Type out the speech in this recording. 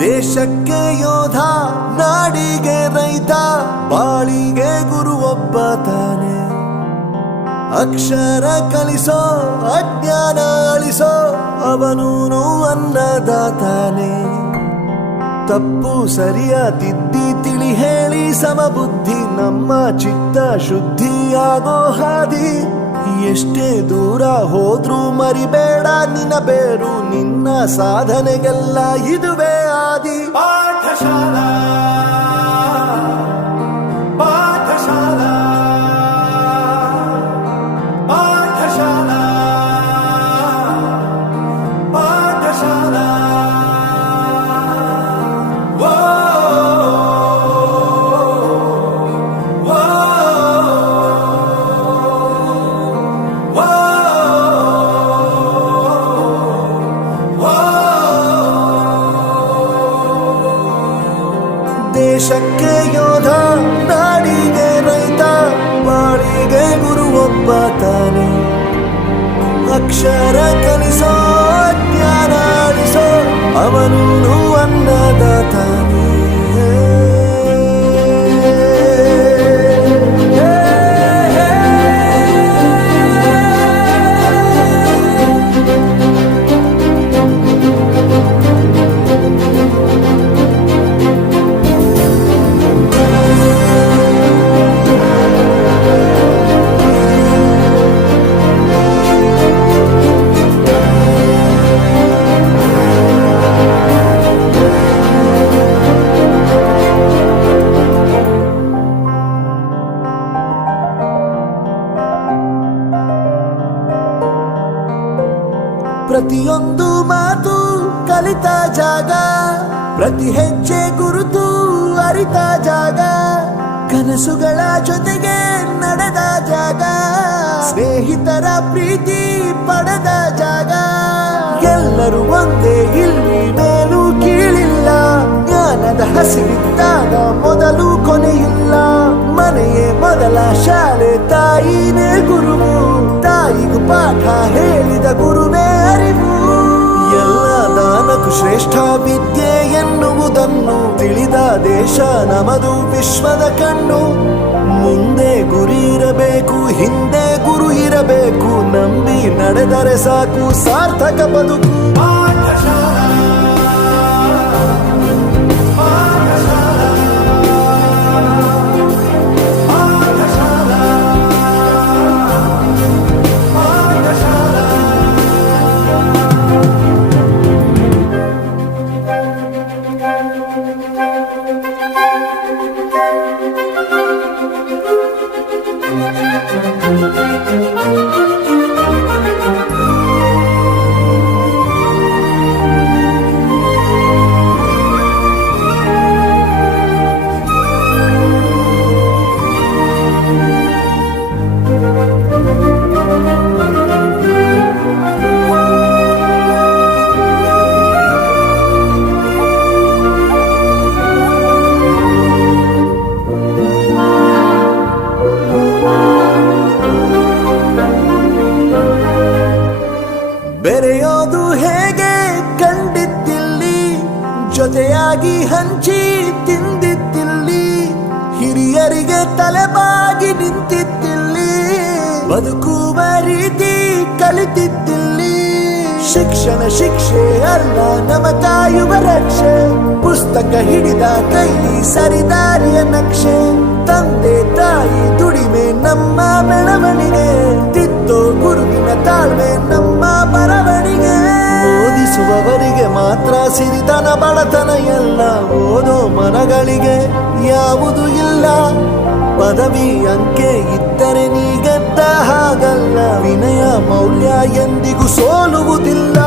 ದೇಶಕ್ಕೆ ಯೋಧ, ನಾಡಿಗೆ ರೈತ, ಬಾಳಿಗೆ ಗುರು ಒಬ್ಬ ತಾನೆ. ಅಕ್ಷರ ಕಲಿಸೋ, ಅಜ್ಞಾನ ಅಳಿಸೋ, ಅವನೂನು ಅನ್ನದಾತಾನೆ. ತಪ್ಪು ಸರಿಯ ತಿದ್ದಿ ತಿಳಿ ಹೇಳಿ ಸಮಬುದ್ಧಿ ನಮ್ಮ ಚಿತ್ತ ಶುದ್ಧಿಯಾಗೋ ಹಾದಿ. ಎಷ್ಟೇ ದೂರ ಹೋದ್ರೂ ಮರಿಬೇಡ ನಿನ್ನ ಬೇರು, ನಿನ್ನ ಸಾಧನೆಗೆಲ್ಲ ಇದುವೇ ಆದಿ. ಪಾಠಶಾಲಾ ಪಾಠಶಾಲಾ ಪಾಠಶಾಲಾ ಪಾಠಶಾಲಾ. ದೇಶಕ್ಕೆ ಯೋಧ, ನಾಡಿಗೆ ರೈತ, ಬಾಳಿಗೆ ಗುರು ಒಬ್ಬ ತಾನೆ. ಅಕ್ಷರ ಕಲಿಸೋ, ಜ್ಞಾನ ಅಳಿಸೋ, ಅವನೂನು ಅನ್ನದಾತಾನೆ. ಪ್ರತಿಯೊಂದು ಮಾತು ಕಲಿತ ಜಾಗ, ಪ್ರತಿ ಹೆಜ್ಜೆ ಗುರುತು ಅರಿತ ಜಾಗ, ಕನಸುಗಳ ಜೊತೆಗೆ ನಡೆದ ಜಾಗ, ಸ್ನೇಹಿತರ ಪ್ರೀತಿ ಪಡೆದ ಜಾಗ. ಎಲ್ಲರೂ ಒಂದೇ, ಇಲ್ಲಿ ಮೇಲೂ ಕೀಳಿಲ್ಲ, ಜ್ಞಾನದ ಹಸಿವಿದ್ದಾಗ ಮೊದಲು ಕೊನೆಯಿಲ್ಲ. ಮನೆಯೇ ಮೊದಲ ಶಾಲೆ, ತಾಯಿನೇ ಗುರುವು, ತಾಯಿಗೂ ಪಾಠ ಹೇಳಿದ ಗುರುವೇ ಅರಿವು. ಎಲ್ಲ ದಾನಕ್ಕೂ ಶ್ರೇಷ್ಠ ವಿದ್ಯೆ ಎನ್ನುವುದನ್ನು ತಿಳಿದ ದೇಶ ನಮದು, ವಿಶ್ವದ ಕಣ್ಣು. ಮುಂದೆ ಗುರಿ ಇರಬೇಕು, ಹಿಂದೆ ಗುರು ಇರಬೇಕು, ನಂಬಿ ನಡೆದರೆ ಸಾಕು ಸಾರ್ಥಕ ಬದುಕು. ಪಾಠಶಾಲಾ ಬೆರೆಯೋದು ಹೇಗೆ ಕಂಡಿದ್ದಿಲ್ಲಿ, ಜೊತೆಯಾಗಿ ಹಂಚಿ ತಿಂದಿದ್ದಿಲ್ಲಿ, ಹಿರಿಯರಿಗೆ ತಲೆಬಾಗಿ ನಿಂತಿದ್ದಿಲ್ಲಿ, ಬದುಕುವ ರೀತಿ ಕಲಿತಿದ್ದಿಲ್ಲಿ. ಶಿಕ್ಷಣ ಶಿಕ್ಷೆ ಅಲ್ಲ, ನಮ ಕಾಯುವ ರಕ್ಷೆ, ಪುಸ್ತಕ ಹಿಡಿದ ಕೈ ಸರಿದಾರಿಯ ನಕ್ಷೆ. ತಂದೆ ತಾಯಿ ದುಡಿಮೆ ನಮ್ಮ ಬೆಳವಣಿಗೆ, ತಿದ್ದೋ ಗುರುವಿನ ತಾಳ್ಮೆ ನಮ್ಮ ಬರವಣಿಗೆ. ಓದಿಸುವವರಿಗೆ ಮಾತ್ರ ಸಿರಿತನ ಬಡತನ ಎಲ್ಲ, ಓದೋ ಮನಗಳಿಗೆ ಯಾವುದು ಇಲ್ಲ. ಪದವಿ ಅಂಕೆ ಇದ್ದರೆ ನೀ ಗೆದ್ದ ಹಾಗಲ್ಲ, ವಿನಯ ಮೌಲ್ಯ ಎಂದಿಗೂ ಸೋಲುವುದಿಲ್ಲ.